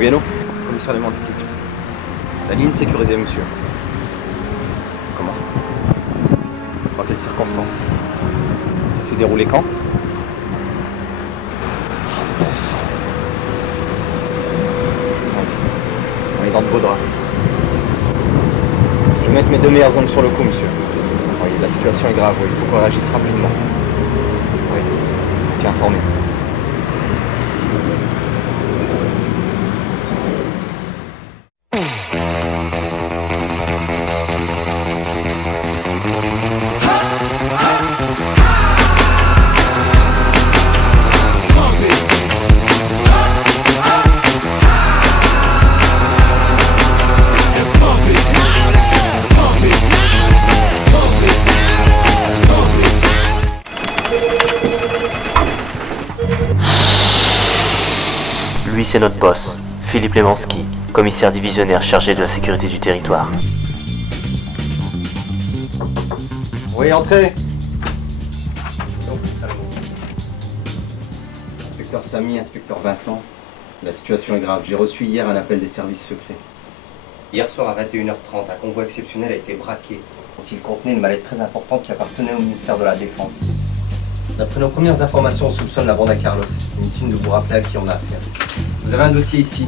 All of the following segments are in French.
Oui, allô? Commissaire Lemansky. La ligne sécurisée, monsieur. Comment? Dans quelles circonstances? Ça s'est déroulé quand? Oh, bon sang. On est dans de beaux draps. Je vais mettre mes 2 meilleurs hommes sur le coup, monsieur. Oui, la situation est grave, oui. Il faut qu'on réagisse rapidement. Oui, je tiens informé. Lui, c'est notre boss, Philippe Lemansky, commissaire divisionnaire chargé de la sécurité du territoire. Oui, entrez. Inspecteur Samy, inspecteur Vincent, la situation est grave. J'ai reçu hier un appel des services secrets. Hier soir à 21h30, un convoi exceptionnel a été braqué. Il contenait une mallette très importante qui appartenait au ministère de la Défense. D'après nos premières informations, on soupçonne la bande à Carlos. Inutile de vous rappeler à qui on a affaire. Vous avez un dossier ici,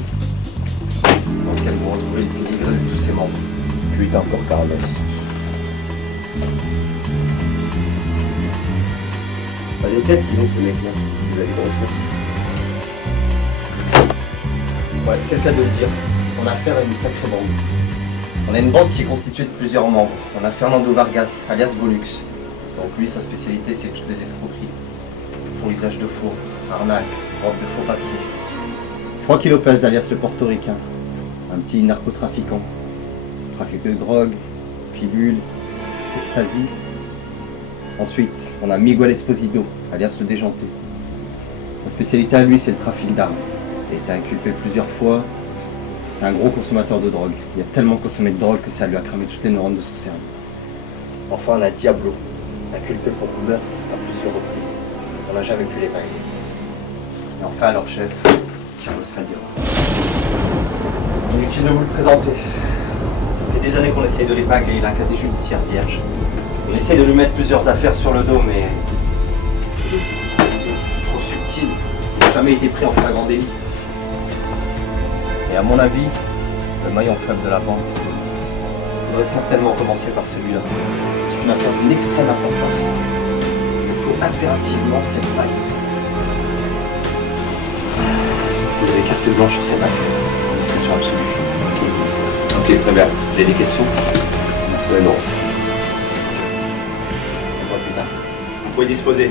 dans lequel vous retrouvez le pédigré de tous ses membres. Putain, encore Carlos. Pas des têtes qui ont ces mecs-là, vous avez de recherche. Ouais, c'est le cas de le dire. On a affaire à une sacrée bande. On a une bande qui est constituée de plusieurs membres. On a Fernando Vargas, alias Bolux. Donc lui, sa spécialité, c'est toutes les escroqueries. Fourrisage de faux, arnaque, vente de faux papiers. Joaquin Lopez, alias le portoricain. Un petit narcotrafiquant. Trafic de drogue, pilules, ecstasy. Ensuite, on a Miguel Esposito, alias le déjanté. Sa spécialité à lui, c'est le trafic d'armes. Il a été inculpé plusieurs fois. C'est un gros consommateur de drogue. Il a tellement consommé de drogue que ça lui a cramé toutes les neurones de son cerveau. Enfin, on a Diablo, inculpé pour meurtre à plusieurs reprises. On n'a jamais pu l'épingler. Et enfin, leur chef, Carlos Calderon. Inutile de vous le présenter. Ça fait des années qu'on essaye de l'épingler, il a un casier judiciaire vierge. On essaye de lui mettre plusieurs affaires sur le dos, mais il est trop subtil. Il n'a jamais été pris en flagrant délit. Et à mon avis, le maillon faible de la bande, c'est Bolux. Il faudrait certainement commencer par celui-là. C'est une affaire d'une extrême importance. Il faut impérativement cette valise. Vous avez carte blanche sur cette affaire. Discussion absolue. Ok, comme ça. Ok, très bien. Vous avez des questions? Non. On voit plus tard. Vous pouvez disposer.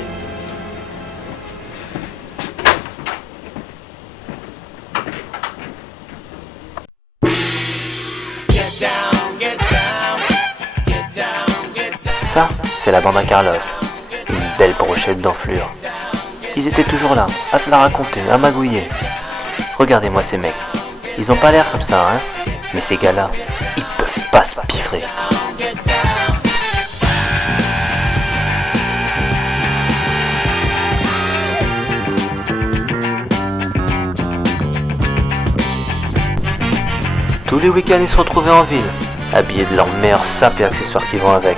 Ça, c'est la bande à Carlos. Une belle brochette d'enflure. Ils étaient toujours là, à se la raconter, à magouiller. Regardez-moi ces mecs. Ils ont pas l'air comme ça, hein. Mais ces gars-là, ils peuvent pas se piffrer. Tous les week-ends, ils se retrouvaient en ville, habillés de leurs meilleurs sapes et accessoires qui vont avec.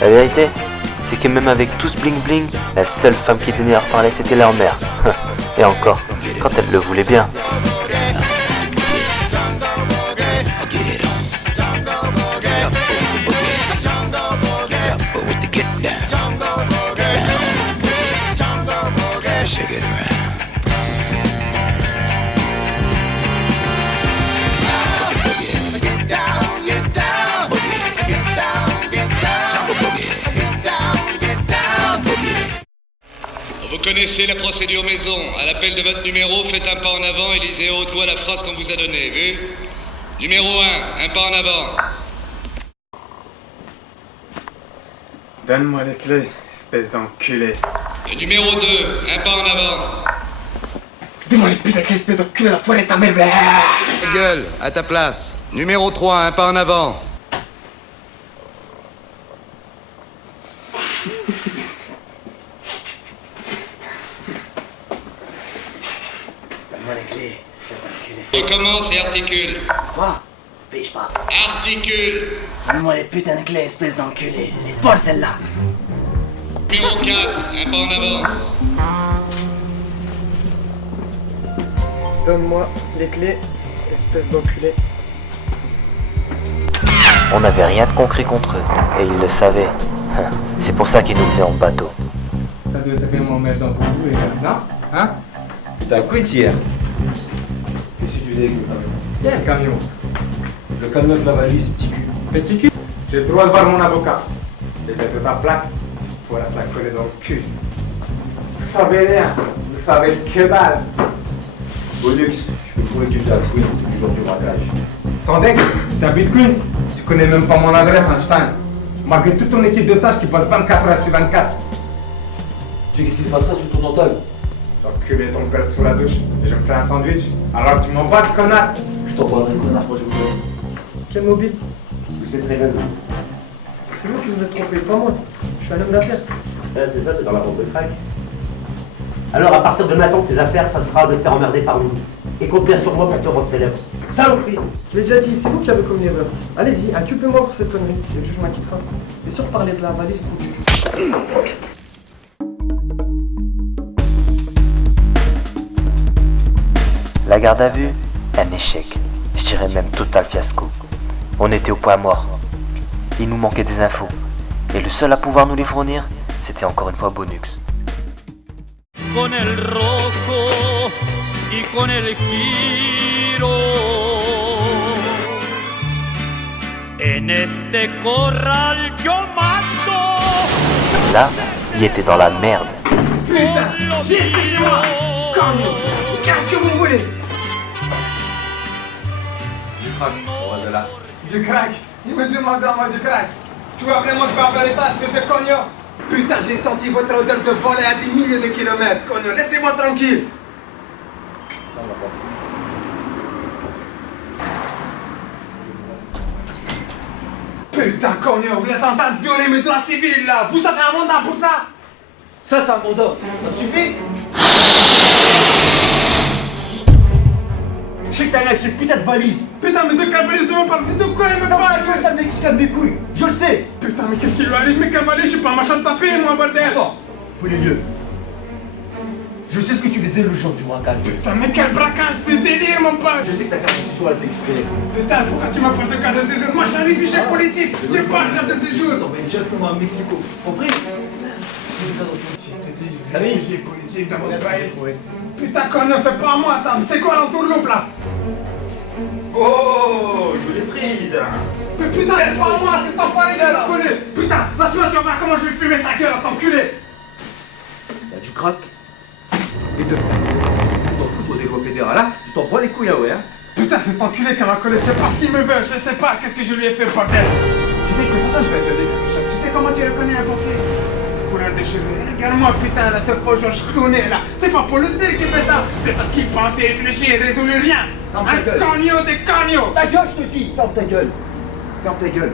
La vérité, c'est que même avec tout ce bling-bling, la seule femme qui tenait à leur parler, c'était leur mère. Et encore, quand elle le voulait bien. Vous connaissez la procédure maison. À l'appel de votre numéro, faites un pas en avant et lisez à haute voix la phrase qu'on vous a donnée, vu? Numéro 1, un pas en avant. Donne-moi les clés, espèce d'enculé. Le numéro 2, un pas en avant. Donne-moi les putains de clés, espèce d'enculé, la foire est ta mère. Ta gueule, à ta place. Numéro 3, un pas en avant. Donne-moi les clés, Et commence et articule. Quoi? Pige pas. Articule. Donne-moi les putains de clés, espèce d'enculé. Elle est folle celle-là. Numéro 4, un pas en avant. Donne-moi les clés, espèce d'enculé. On n'avait rien de concret contre eux, et ils le savaient. C'est pour ça qu'ils nous mettaient en bateau. Ça doit être vraiment emmerdant pour vous, les gars, non? Hein? T'as quitté hier. Qu'est-ce que tu faisais avec le camion? Quel camion? Le camion de la valise, petit cul. Petit cul? J'ai le droit de voir mon avocat. J'ai fait ta plaque. Faut la plaque collée dans le cul. Vous savez rien. Vous savez que dalle. Bonux, je peux prouver que tu étais à Queens le jour du braquage. Sans deck, j'habite Queens. Tu connais même pas mon adresse, Einstein. Malgré toute ton équipe de sages qui passe 24 heures sur 24. Tu sais qu'est-ce qui se passera sur ton mental? J'enculais ton père sous la douche et je me fais un sandwich. Alors tu m'en bats, connard. Je t'en parlerai, connard, moi je vous dis. Quel mobile? Vous êtes très bien. C'est vous qui vous êtes trompé, pas moi. Je suis un homme d'affaires. C'est ça, t'es dans la bande de crack. Alors à partir de maintenant, tes affaires, ça sera de te faire emmerder par nous. Et compte bien sur moi pour te rendre célèbre. Saloperie! Je l'ai déjà dit, c'est vous qui avez commis l'erreur. Allez-y, inculpez-moi pour cette connerie. Le juge m'acquittera. Et sur parler de la valise trop du. La garde à vue, un échec. Je dirais même total fiasco. On était au point mort. Il nous manquait des infos. Et le seul à pouvoir nous les fournir, c'était encore une fois Bonux. Con el rojo y con el giro. En este corral yo mando. Là, il était dans la merde. Putain, j'ai chez moi. Corneau, qu'est-ce que vous voulez? Du crack, on va de là. Du crack? Il me demande à moi du crack. Tu vois vraiment que je vais avaler ça, espèce de cognon? Putain, j'ai senti votre odeur de voler à des milliers de kilomètres, cognon. Laissez-moi tranquille. Putain, cognon, vous êtes en train de violer mes droits civils, là. Vous avez un mandat pour ça? Ça, c'est un mandat. Ça te suffit? Je sais que t'as avec cette putain de valise. Putain, mais de quelle valise tu me parles? Mais de quoi il me parle? Que ça me mexicain de mes couilles. Je le sais. Putain, mais qu'est-ce qui lui arrive? Mais quelle valise? Je suis pas un machin de tapis, moi, bordel. Attends, faut les lieux. Je sais ce que tu faisais le jour du braquage. Putain, mais quel braquage, c'est délire, mon pote. Je sais que ta carte de séjour a été expirée. Putain, pourquoi tu m'appelles de carte de séjour? Moi, je suis un réfugié politique. J'ai pas de carte de séjour. Je t'envoie directement à Mexico. Compris? C'est réfugié politique dans mon pays. Putain, cognon, c'est pas moi, ça. C'est quoi l'entourloupe, là? Oh, je l'ai prise. Mais putain, c'est pas moi, c'est cet enfoiré qui se connaît. Putain, lâche-moi, tu vas voir comment je vais fumer sa gueule à cet enculé. Y'a du crack. Les deux frères. Tu t'en fous, toi, des lois fédérales, hein? Tu t'en prends les couilles, ah ouais, hein? Putain, c'est cet enculé qui m'a collé. Je sais pas ce qu'il me veut, je sais pas qu'est-ce que je lui ai fait, bordel. Tu sais, c'est pour ça que je vais te dire. Tu sais comment tu reconnais un pompier? C'est couleur de cheveux. Regarde-moi, putain, là, ce faux Georges Clooney, là. C'est pas pour le style qui fait ça. C'est parce qu'il pense et réfléchit et résout rien. Non, ta Un gueule. cogno des cognos. Ta gueule, je te dis! Ferme ta gueule! Ferme ta gueule!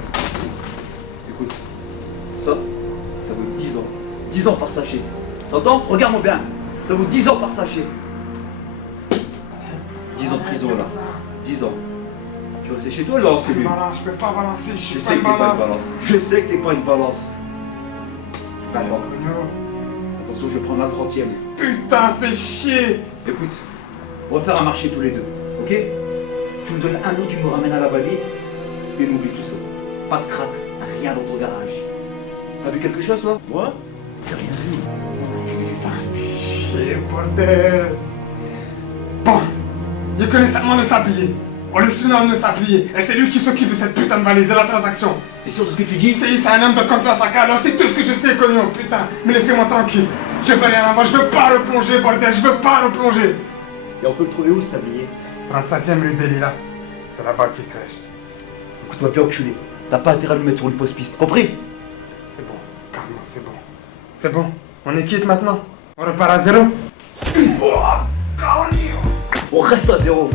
Écoute, ça vaut 10 ans. 10 ans par sachet. T'entends? Regarde-moi bien. Ça vaut 10 ans par sachet. 10 ans de prison, là. 10 ans. Tu vas rester chez toi, là, en cellule. Balance, je peux pas balancer, je Je suis sais que t'es pas une balance. Je sais que t'es pas une balance. Attends. Attention, je vais prendre la 30e. Putain, fais chier. Écoute, on va faire un marché tous les deux, ok? Tu me donnes un nom, tu me ramènes à la valise, et n'oublie tout ça. Pas de crack, rien dans ton garage. T'as vu quelque chose, toi? Moi? J'ai rien vu. Putain, fais chier, bordel. Bon, il connaît seulement le sablier. On le surnomme le sablier. Et c'est lui qui s'occupe de cette putain de valise, de la transaction. T'es sûr de ce que tu dis? C'est un homme de confiance à Carlos, c'est tout ce que je sais, cognon, putain. Mais laissez-moi tranquille. Je veux rien avoir, je veux pas replonger, bordel, je veux pas replonger. Et on peut le trouver où, ce sablier? 35e rue des Lilas. C'est là-bas qu'il crèche. Écoute-moi bien, enculé. T'as pas intérêt à nous mettre sur une fausse piste, compris? C'est bon, Carlos, c'est bon. C'est bon, on est quitte maintenant. On repart à zéro. On reste à zéro.